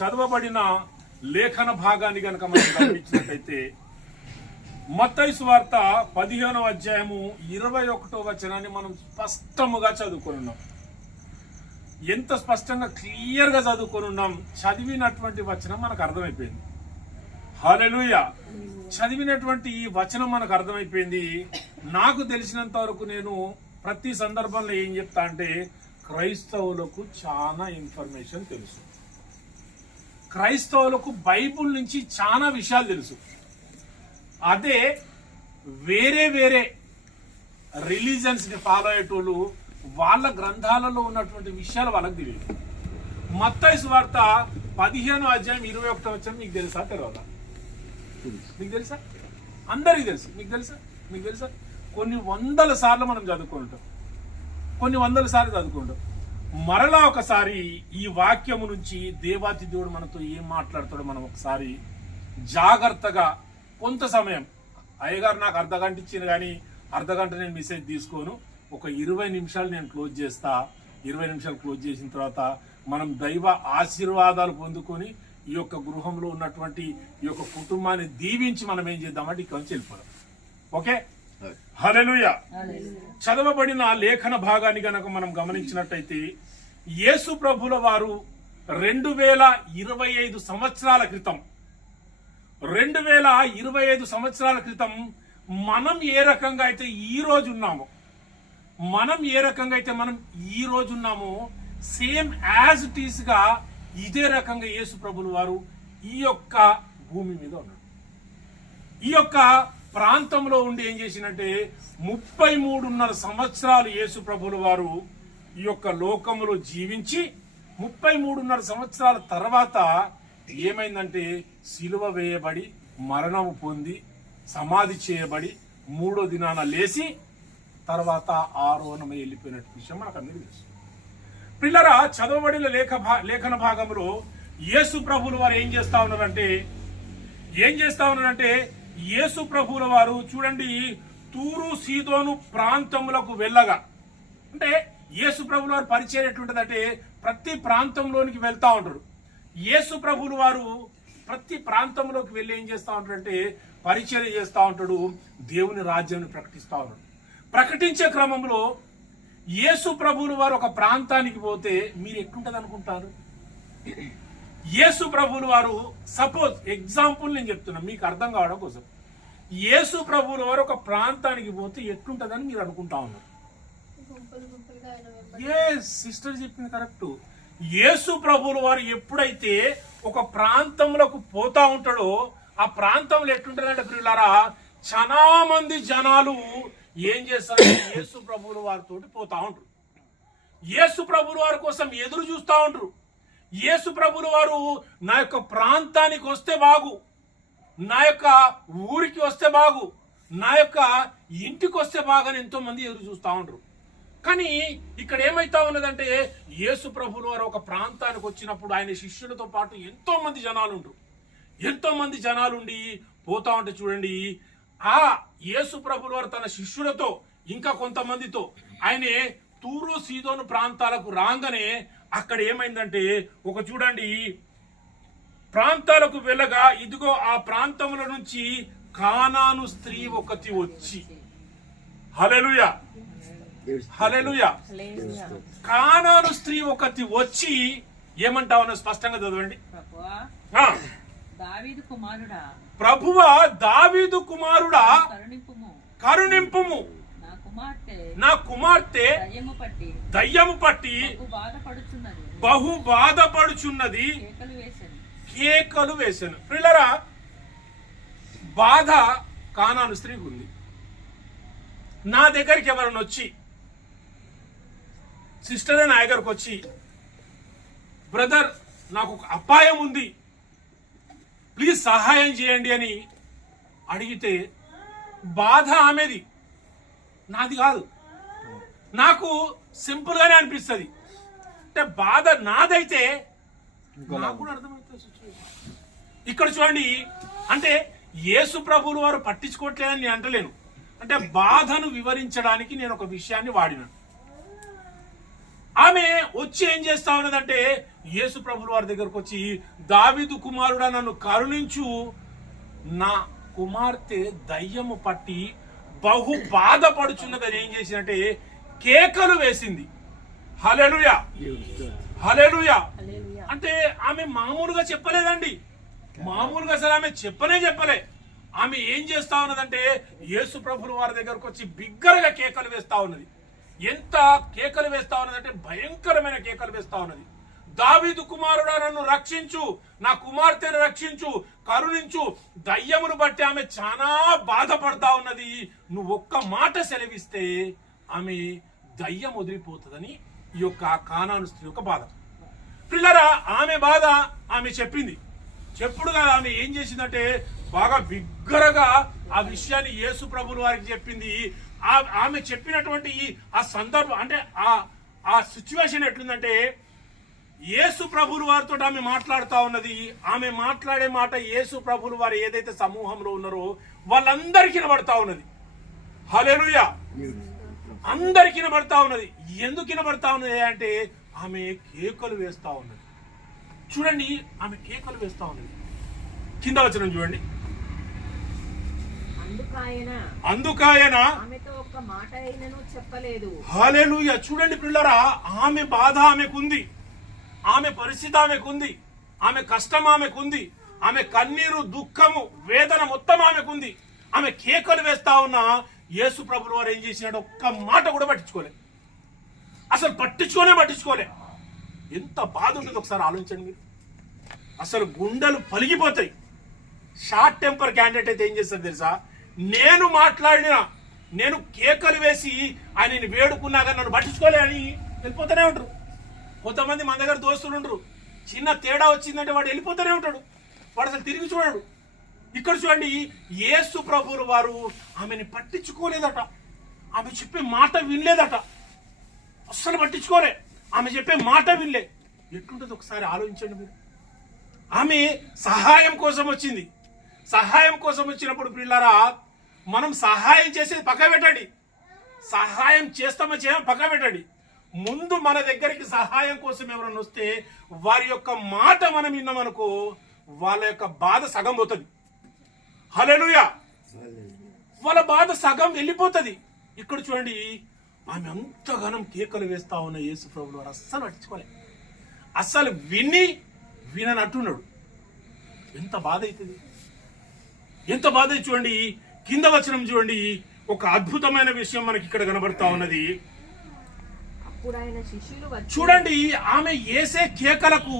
చదవబడిన లేఖన భాగాన్ని గనక మనం గమనించినట్లయితే మత్తయి సువార్త 15వ అధ్యాయము 21వ వచనాన్ని మనం స్పష్టముగా చదువుకొనున్నాం. ఎంత స్పష్టంగా క్లియర్ గా చదువుకొనున్నాం. చదివినటువంటి వచనం మనకు అర్థమైపోయింది. హల్లెలూయా. చదివినటువంటి ఈ వచనం మనకు అర్థమైపోయింది. నాకు తెలిసినంత వరకు నేను ప్రతి సందర్భంలో ఏం చెప్తా అంటే, క్రైస్తవులకు చాలా ఇన్ఫర్మేషన్ తెలుసు. క్రైస్తవులకు బైబుల్ నుంచి చాలా విషయాలు తెలుసు. అదే వేరే వేరే రిలీజన్స్ ని ఫాలో అయ్యేటోళ్ళు వాళ్ళ గ్రంథాలలో ఉన్నటువంటి విషయాలు వాళ్ళకి తెలియదు. మత్తయి సువార్త 15వ అధ్యాయం 21వ వచనం మీకు తెలుసా తెలియదా? మీకు తెలుసా? అందరికీ తెలుసు. మీకు తెలుసా? మీకు తెలుసా? కొన్ని వందల సార్లు మనం చదువుకుంటాం. మరలా ఒకసారి ఈ వాక్యము నుంచి దేవాతి దేవుడు మనతో ఏం మాట్లాడతాడో మనం ఒకసారి జాగ్రత్తగా కొంత సమయం, అయ్యగారు నాకు అర్ధగంట ఇచ్చిన కానీ అర్ధగంట నేను మెసేజ్ తీసుకోను, ఒక 20 నిమిషాలు నేను క్లోజ్ చేస్తా. 20 నిమిషాలు క్లోజ్ చేసిన తర్వాత మనం దైవ ఆశీర్వాదాలు పొందుకొని ఈ యొక్క గృహంలో ఉన్నటువంటి ఈ యొక్క కుటుంబాన్ని దీవించి మనం ఏం చేద్దామంటే ఇక్కడ నుంచి వెళ్ళిపోదాం. ఓకే, హల్లెలూయా. చదవబడిన లేఖన భాగాన్ని గనక మనం గమనించినట్టయితే, యేసు ప్రభుల వారు 2025 సంవత్సరాల క్రితం 2025 సంవత్సరాల క్రితం మనం ఏ రకంగా అయితే ఈ రోజు ఉన్నామో, సేమ్ యాజ్ ఇట్ ఈస్ గా ఇదే రకంగా యేసు ప్రభుల వారు ఈ యొక్క భూమి మీద ఉన్నాడు. ఈ యొక్క ప్రాంతంలో ఉండి ఏం చేసినంటే 33.5 సంవత్సరాలు యేసు ప్రభుల వారు ఈ యొక్క లోకములో జీవించి 33.5 సంవత్సరాల తర్వాత ఏమైందంటే సిలువ వేయబడి మరణము పొంది సమాధి చేయబడి 3వ దినాన లేచి తర్వాత ఆరోహణమై వెళ్ళిపోయినట్టు విషయం మనకు అందరికీ తెలుసు. పిల్లరా, చదవబడిన లేఖన భాగంలో యేసు ప్రభుల వారు ఏం చేస్తా ఉన్నారంటే యేసు ప్రభువుల వారు చూడండి, తూరు సీదోను ప్రాంతములకు వెళ్ళగా, అంటే యేసు ప్రభుల వారు పరిచయం ఎట్లుంటదంటే ప్రతి ప్రాంతంలోనికి వెళ్తా ఉంటాడు. యేసు ప్రభుల వారు ప్రతి ప్రాంతంలోకి వెళ్ళి ఏం చేస్తా ఉంటాడంటే పరిచయం చేస్తా ఉంటాడు, దేవుని రాజ్యాన్ని ప్రకటిస్తా ఉంటాడు. ప్రకటించే క్రమంలో యేసు ప్రభుల వారు ఒక ప్రాంతానికి పోతే మీరు ఎట్లుంటది అనుకుంటారు? యేసు ప్రభుల వారు, సపోజ్ ఎగ్జాంపుల్ నేను చెప్తున్నా మీకు అర్థం కావడం కోసం, యేసు ప్రభుల వారు ఒక ప్రాంతానికి పోతే ఎట్లుంటదని మీరు అనుకుంటా ఉన్నారు. సిస్టర్ చెప్పింది కరెక్ట్. యేసు ప్రభుల వారు ఎప్పుడైతే ఒక ప్రాంతంలోకి పోతా ఉంటాడో ఆ ప్రాంతంలో ఎట్లుంటారంటే ప్రియులారా, చాలా మంది జనాలు ఏం చేస్తారు, యేసు ప్రభుల వారితో పోతా ఉంటారు. యేసు ప్రభుల వారి కోసం ఎదురు చూస్తూ ఉంటారు. యేసు ప్రభుల వారు నా యొక్క ప్రాంతానికి వస్తే బాగు, నా యొక్క ఊరికి వస్తే బాగు, నా యొక్క ఇంటికి వస్తే బాగని ఎంతో మంది ఎదురు చూస్తూ ఉంటారు. కానీ ఇక్కడ ఏమైతా ఉన్నదంటే యేసు ప్రభుల వారు ఒక ప్రాంతానికి వచ్చినప్పుడు ఆయన శిష్యులతో పాటు ఎంతో మంది జనాలు ఉండి పోతా ఉంటే చూడండి, ఆ యేసు ప్రభుల వారు తన శిష్యులతో ఇంకా కొంతమందితో ఆయన తూరు సీదోను ప్రాంతాలకు రాగానే అక్కడ ఏమైందంటే ఒక చూడండి, ప్రాంతాలకు వెళ్ళగా ఇదిగో ఆ ప్రాంతముల నుంచి కానాను స్త్రీ ఒకటి వచ్చి, హల్లెలూయా హల్లెలూయా, కానాను స్త్రీ ఒకటి వచ్చి ఏమంటావు స్పష్టంగా చదవండి. ప్రభువా దావీదు కుమారుడా కరుణింపుము, నా కుమార్తె దయ్యము పట్టి బహు బాధపడుచున్నది, కేకలు వేశాను. పిల్లరా, బాధ కానాను స్త్రీకి ఉంది. నా దగ్గరికి ఎవరైనా వచ్చి, సిస్టర్ నా దగ్గరకు వచ్చి, బ్రదర్ నాకు ఒక అపాయం ఉంది, ప్లీజ్ సహాయం చేయండి అని అడిగితే బాధ ఆమెది, నాది కాదు. నాకు సింపుల్ గానే అనిపిస్తుంది. అంటే బాధ నాదైతే నాకు కూడా అర్థమవుతుంది. ఇక్కడ చూడండి, అంటే యేసు ప్రభువుల వారు పట్టించుకోవట్లేదని నేను అంటలేను. అంటే బాధను వివరించడానికి నేను ఒక విషయాన్ని వాడినాను. ఆమె వచ్చి ఏం చేస్తా ఉన్నదంటే యేసు ప్రభుల వారి దగ్గరకు వచ్చి, దావీదు కుమారుడా నన్ను కరుణించు, నా కుమార్తె దయ్యము పట్టి బహు బాధపడుచున్నదని ఏం చేసిందంటే కేకలు వేసింది. హల్లెలూయా, హల్లెలూయా. అంటే ఆమె మామూలుగా చెప్పలేదండి, మామూలుగా అసలు ఆమె చెప్పలే. ఆమె ఏం చేస్తా ఉన్నదంటే యేసు ప్రభుల వారి దగ్గరకు వచ్చి బిగ్గరగా కేకలు వేస్తా ఉన్నది. ఎంత కేకలు వేస్తా ఉన్నదంటే భయంకరమైన కేకలు వేస్తా ఉన్నది. దావీదు కుమారుడా నన్ను రక్షించు, నా కుమార్తెను రక్షించు, కరుణించు, దయ్యమును బట్టి ఆమె చాలా బాధపడతా ఉన్నది, నువ్వు ఒక్క మాట సెలవిస్తే ఆమె దయ్యం వదిలిపోతుందని ఈ యొక్క కానాను స్త్రీ యొక్క బాధ. పిల్లరా, ఆమె బాధ ఆమె చెప్పింది. చెప్పుడు కదా ఆమె ఏం చేసిందంటే బాగా బిగ్గరగా ఆ విషయాన్ని యేసు ప్రభుల వారికి చెప్పింది. ఆమె చెప్పినటువంటి ఆ సందర్భం అంటే ఆ సిచ్యువేషన్ ఎట్లుందంటే యేసు ప్రభుల వారితో ఆమె మాట్లాడుతా ఉన్నది. ఆమె మాట్లాడే మాట యేసు ప్రభుల వారు ఏదైతే సమూహంలో ఉన్నారో వాళ్ళందరికీ వినబడతా ఉన్నది. హల్లెలూయా, అందరికి వినబడతా ఉన్నది. ఎందుకు వినబడతా ఉన్నది అంటే ఆమె కేకలు వేస్తా ఉన్నది. చూడండి, ఆమె కేకలు వేస్తా ఉన్నది. కింద వచనం చూడండి. అందుకాయన ఆమెతో ఒక్క మాట అయినను చెప్పలేదు. హల్లెలూయా. చూడండి పిల్లరా, ఆమె బాధ ఆమెకుంది, ఆమె పరిస్థితి ఆమెకుంది, ఆమె కష్టం ఆమెకుంది, ఆమె కన్నీరు, దుఃఖము, వేదన మొత్తం ఆమెకుంది. ఆమె కేకలు వేస్తా ఉన్న యేసు ప్రభుల వారు ఏం చేసినాడు, ఒక్క మాట కూడా పట్టించుకోలే. అసలు పట్టించుకోలే. ఎంత బాధ ఉంటుంది ఒకసారి ఆలోచించండి మీరు. అసలు గుండెలు పలిగిపోతాయి. షార్ట్ టెంపర్ క్యాండిడేట్ అయితే ఏం చేస్తారు తెలుసా, నేను మాట్లాడినా, నేను కేకలు వేసి ఆయనని వేడుకున్నా కానీ నన్ను పట్టించుకోలే అని వెళ్ళిపోతూనే ఉంటారు. కొంతమంది మన దగ్గర దోస్తులు ఉంటారు, చిన్న తేడా వచ్చిందంటే వాడు వెళ్ళిపోతూనే ఉంటాడు, వాడు అసలు తిరిగి చూడడు. ఇక్కడ చూడండి, యేసు ప్రభువుల వారు ఆమెని పట్టించుకోలేదట, ఆమె చెప్పే మాట వినలేదట, అస్సలు పట్టించుకోలే. ఆమె చెప్పే మాట వినలే. ఎట్లుంటుంది ఒకసారి ఆలోచించండి మీరు. ఆమె సహాయం కోసం వచ్చింది. సహాయం కోసం వచ్చినప్పుడు పిల్లరా, మనం సహాయం చేసేది పక్క పెట్టండి, సహాయం చేస్తామో చేయమో పక్క పెట్టండి. ముందు మన దగ్గరికి సహాయం కోసం ఎవరన్నా వస్తే వారి యొక్క మాట మనం విన్నామనుకో వాళ్ళ యొక్క బాధ సగం పోతుంది. హల్లెలూయా, వాళ్ళ బాధ సగం వెళ్ళిపోతుంది. ఇక్కడ చూడండి, ఆమె అంతగానం కేకలు వేస్తా ఉన్న యేసు ప్రభువు వారు అస్సలు పట్టించుకోలే. అస్సలు విననట్టున్నాడు. ఎంత బాధ అవుతుంది, ఎంత బాధ. చూడండి, కింద వచనం చూడండి, ఒక అద్భుతమైన విషయం మనకి ఇక్కడ కనబడతా ఉన్నది. చూడండి, ఆమె వేసే కేకలకు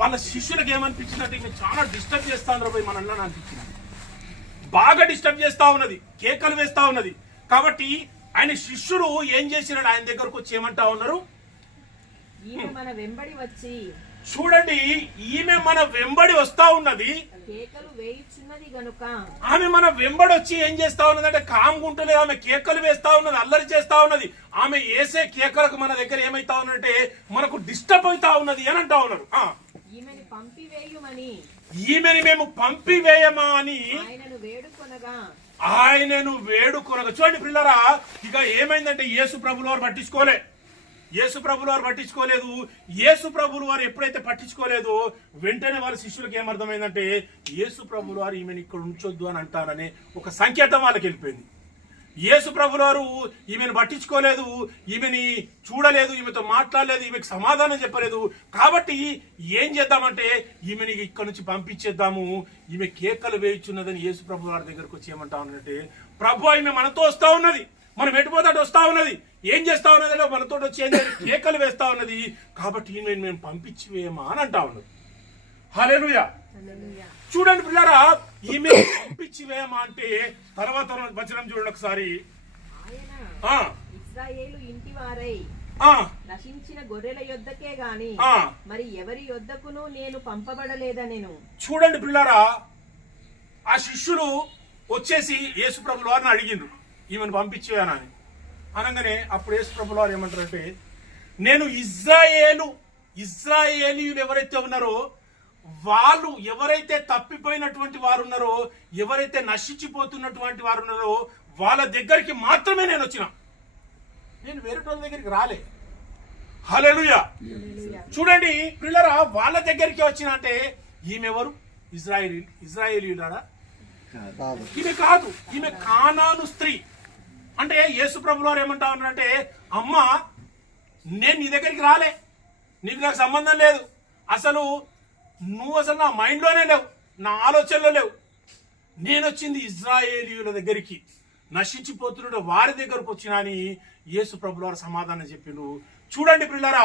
వాళ్ళ శిష్యులకు ఏమనిపించిందంటే ఇంకా చాలా డిస్టర్బ్ చేస్తా ఉన్నారు పోయి మనల్ని అనిపించింది. బాగా డిస్టర్బ్ చేస్తా ఉన్నది, కేకలు వేస్తా ఉన్నది. కాబట్టి ఆయన శిష్యులు ఏం చేసినాడు, ఆయన దగ్గరకు వచ్చి ఏమంటా ఉన్నారు, మన వెంబడి వచ్చి, చూడండి, ఈమె మన వెంబడి వస్తా ఉన్నది, కేకలు వేయుచున్నది గనుక. ఆమె మన వెంబడి వచ్చి ఏం చేస్తా ఉన్నది అంటే కామ్గుంటలేదు, ఆమె కేకలు వేస్తా ఉన్నది, అల్లరి చేస్తా ఉన్నది. ఆమె వేసే కేకలకు మన దగ్గర ఏమైతా ఉన్నదంటే మనకు డిస్టర్బ్ అవుతా ఉన్నది అని అంటా ఉన్నారు. ఈమెని పంపివేయుమని, ఈమెని మేము పంపివేయమా అని ఆయనను వేడుకొనగా. చూడండి పిల్లరా, ఇక ఏమైందంటే యేసు ప్రభుల వారు పట్టించుకోలే. యేసు ప్రభుల వారు పట్టించుకోలేదు. యేసు ప్రభుల వారు ఎప్పుడైతే పట్టించుకోలేదో వెంటనే వాళ్ళ శిష్యులకు ఏమర్థమైందంటే యేసు ప్రభుల వారు ఈమెను ఇక్కడ ఉంచొద్దు అని అంటారనే ఒక సంకేతం వాళ్ళకి వెళ్ళిపోయింది. యేసు ప్రభుల వారు ఈమెను పట్టించుకోలేదు, ఈమెని చూడలేదు, ఈమెతో మాట్లాడలేదు, ఈమెకు సమాధానం చెప్పలేదు. కాబట్టి ఏం చేద్దామంటే ఈమెని ఇక్కడ నుంచి పంపించేద్దాము, ఈమె కేకలు వేయుచున్నదని యేసు ప్రభు వారి దగ్గరకు వచ్చి ఏమంటా ఉన్నట్టే, ప్రభు ఈమె మనతో వస్తా ఉన్నది, మనం ఎటుపోతాడు వస్తా ఉన్నది, ఏం చేస్తా ఉన్నది, మనతో వచ్చి కేకలు వేస్తా ఉన్నది, కాబట్టి ఈమెను మేము పంపించివేయమా అని అంటా ఉన్నది. హల్లెలూయా. చూడండి పిల్లరా, ఈమె పంపించివేయమా అంటే తర్వాత వచనం చూడండి ఒకసారి. ఇశ్రాయేలు ఇంటి వారై నశించిన గొర్రెల యొద్దకే గాని మరి ఎవరి యొద్దకును నేను పంపబడలేదనెను. చూడండి పిల్లరా, ఆ శిష్యులు వచ్చేసి యేసు ప్రభుల వారిని అడిగిండ్రు ఈమెను పంపించేయనా అని. అనగానే అప్పుడు యేసు ప్రభుల వారు ఏమంటారంటే, నేను ఇశ్రాయేలీయులు ఎవరైతే ఉన్నారో వాళ్ళు, ఎవరైతే తప్పిపోయినటువంటి వారు ఉన్నారో, ఎవరైతే నశించిపోతున్నటువంటి వారు ఉన్నారో వాళ్ళ దగ్గరికి మాత్రమే నేను వచ్చిన, నేను వేరే వాళ్ళ దగ్గరికి రాలే. హల్లెలూయా. హల్లెలూయా. చూడండి పిల్లరా, వాళ్ళ దగ్గరికి వచ్చిన అంటే ఈమె ఎవరు? ఇజ్రాయేలీయులారా? ఈమె కాదు, ఈమె కానాను స్త్రీ. అంటే యేసు ప్రభువు వారు ఏమంటా ఉన్నారంటే, అమ్మా నేను నీ దగ్గరికి రాలే, నీకు నాకు సంబంధం లేదు, అసలు నువ్వు అసలు నా మైండ్లోనే లేవు, నా ఆలోచనలో లేవు. నేను వచ్చింది ఇజ్రాయేలీయుల దగ్గరికి, నశించిపోతున్న వారి దగ్గరకు వచ్చినా అని యేసు ప్రభువు వారు సమాధానం చెప్పిండు. చూడండి పిల్లరా,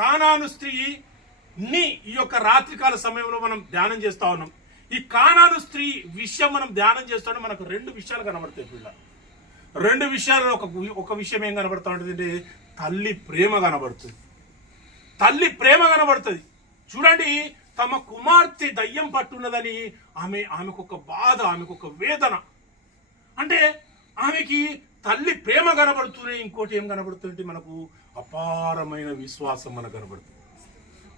కానాను స్త్రీని ఈ యొక్క రాత్రికాల సమయంలో మనం ధ్యానం చేస్తా ఉన్నాం. ఈ కానాను స్త్రీ విషయం మనం ధ్యానం చేస్తుంటే మనకు రెండు విషయాలు కనబడతాయి పిల్ల. రెండు విషయాలు, ఒక విషయం ఏం కనబడతా ఉంటుంది అంటే తల్లి ప్రేమ కనబడుతుంది. తల్లి ప్రేమ కనబడుతుంది. చూడండి, తమ కుమార్తె దయ్యం పట్టున్నదని ఆమెకు ఒక బాధ, ఆమెకు ఒక వేదన. అంటే ఆమెకి తల్లి ప్రేమ కనబడుతుంది. ఇంకోటి ఏం కనబడుతుంది, మనకు అపారమైన విశ్వాసం మనకు కనబడుతుంది.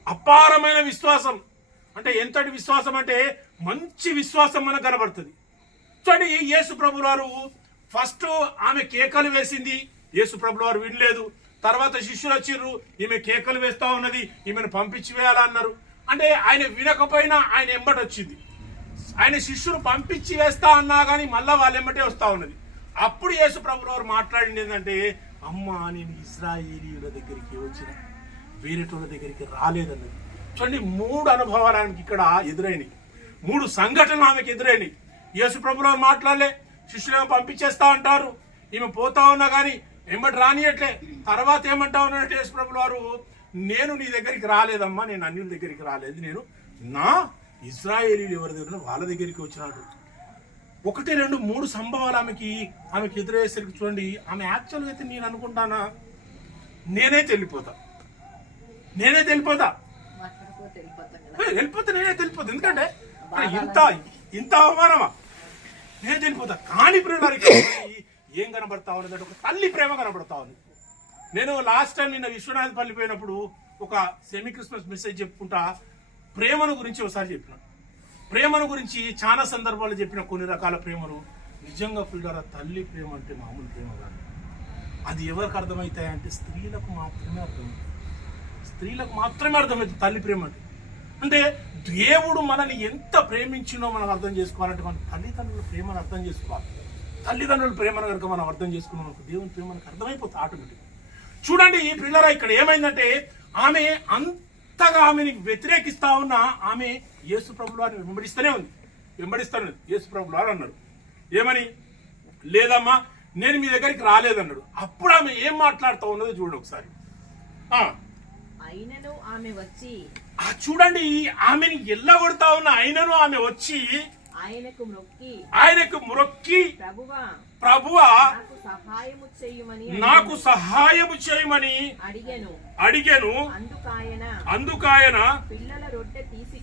అపారమైన విశ్వాసం అంటే ఎంతటి విశ్వాసం అంటే మంచి విశ్వాసం మనకు కనబడుతుంది. చూడండి, యేసు ప్రభువు వారు ఫస్ట్ ఆమె కేకలు వేసింది, యేసు ప్రభువు వారు వినలేదు. తర్వాత శిష్యులు వచ్చిర్రు, ఈమె కేకలు వేస్తా ఉన్నది, ఈమెను పంపించి వేయాలన్నారు. అంటే ఆయన వినకపోయినా ఆయన ఎంబటి వచ్చింది. ఆయన శిష్యులు పంపించి వేస్తా అన్నా కానీ మళ్ళా వాళ్ళ ఎంబటే వస్తా ఉన్నది. అప్పుడు యేసు ప్రభువు వారు మాట్లాడింది ఏంటంటే, అమ్మా నేను ఇశ్రాయేలీయుల దగ్గరికి వచ్చిన, వేరేటోళ్ళ దగ్గరికి రాలేదన్నది. చూడండి, మూడు అనుభవాలు ఆమెకి ఇక్కడ ఎదురైనవి, మూడు సంఘటనలు ఆమెకి ఎదురైనవి. యేసు ప్రభువు వారు మాట్లాడలే, శిష్యులు పంపించేస్తా అంటారు, ఈమె పోతా ఉన్నా కానీ ఎంబటి రానియట్లే. తర్వాత ఏమంటా ఉన్నాడంటే యేసు ప్రభువు వారు, నేను నీ దగ్గరికి రాలేదమ్మా, నేను అన్యుల దగ్గరికి రాలేదు, నేను నా ఇశ్రాయేలీయులు ఎవరి దగ్గర వాళ్ళ దగ్గరికి వచ్చినాడు. 1, 2, 3 సంభవాలు ఆమెకి ఎదురయ్యేసరికి చూడండి, ఆమె యాక్చువల్గా అయితే నేను అనుకుంటానా నేనైతే వెళ్ళిపోతా, నేనే వెళ్ళిపోతా. ఎందుకంటే ఇంత అవమానమా, నేను వెళ్ళిపోతా. కానీ ప్రియులారికి ఏం కనబడతా ఉన్నదంటే ఒక తల్లి ప్రేమ కనబడతా ఉంది. నేను లాస్ట్ టైం నిన్న విశ్వనాథపల్లి పోయినప్పుడు ఒక సెమీ క్రిస్మస్ మెసేజ్ చెప్పుకుంటా ప్రేమను గురించి ఒకసారి చెప్పిన. ప్రేమను గురించి చాలా సందర్భాలు చెప్పిన, కొన్ని రకాల ప్రేమను. నిజంగా పిల్లల తల్లి ప్రేమ అంటే మామూలు ప్రేమ కాదు. అది ఎవరికి అర్థమవుతాయంటే స్త్రీలకు మాత్రమే అర్థమవుతుంది. స్త్రీలకు మాత్రమే అర్థమవుతుంది తల్లి ప్రేమ అంటే. అంటే దేవుడు మనల్ని ఎంత ప్రేమించినో మనం అర్థం చేసుకోవాలంటే మన తల్లిదండ్రుల ప్రేమను అర్థం చేసుకోవాలి. తల్లిదండ్రుల ప్రేమను కనుక మనం అర్థం చేసుకున్నాం అనుకో, దేవుని ప్రేమ మనకు అర్థమైపోతుంది ఆటోమేటిక్. చూడండి ఈ పిల్లరా, ఇక్కడ ఏమైందంటే ఆమె అంతగా ఆమెని వ్యతిరేకిస్తా ఉన్న ఆమె యేసు ప్రభువు వారిని వెంబడిస్తూనే ఉంది. యేసు ప్రభువు వారు అన్నాడు ఏమని, లేదమ్మా నేను మీ దగ్గరికి రాలేదన్నాడు. అప్పుడు ఆమె ఏం మాట్లాడుతూ ఉన్నదో చూడండి ఒకసారి. అయినను ఆమె వచ్చి, చూడండి ఆమెని ఎల్లగొడతా ఉన్న అయినను ఆమె వచ్చి ఆయనకు మ్రొక్కి ప్రభువా నాకు సహాయము చేయమని అడిగెను. అందుకాయన పిల్లల రొట్టె తీసి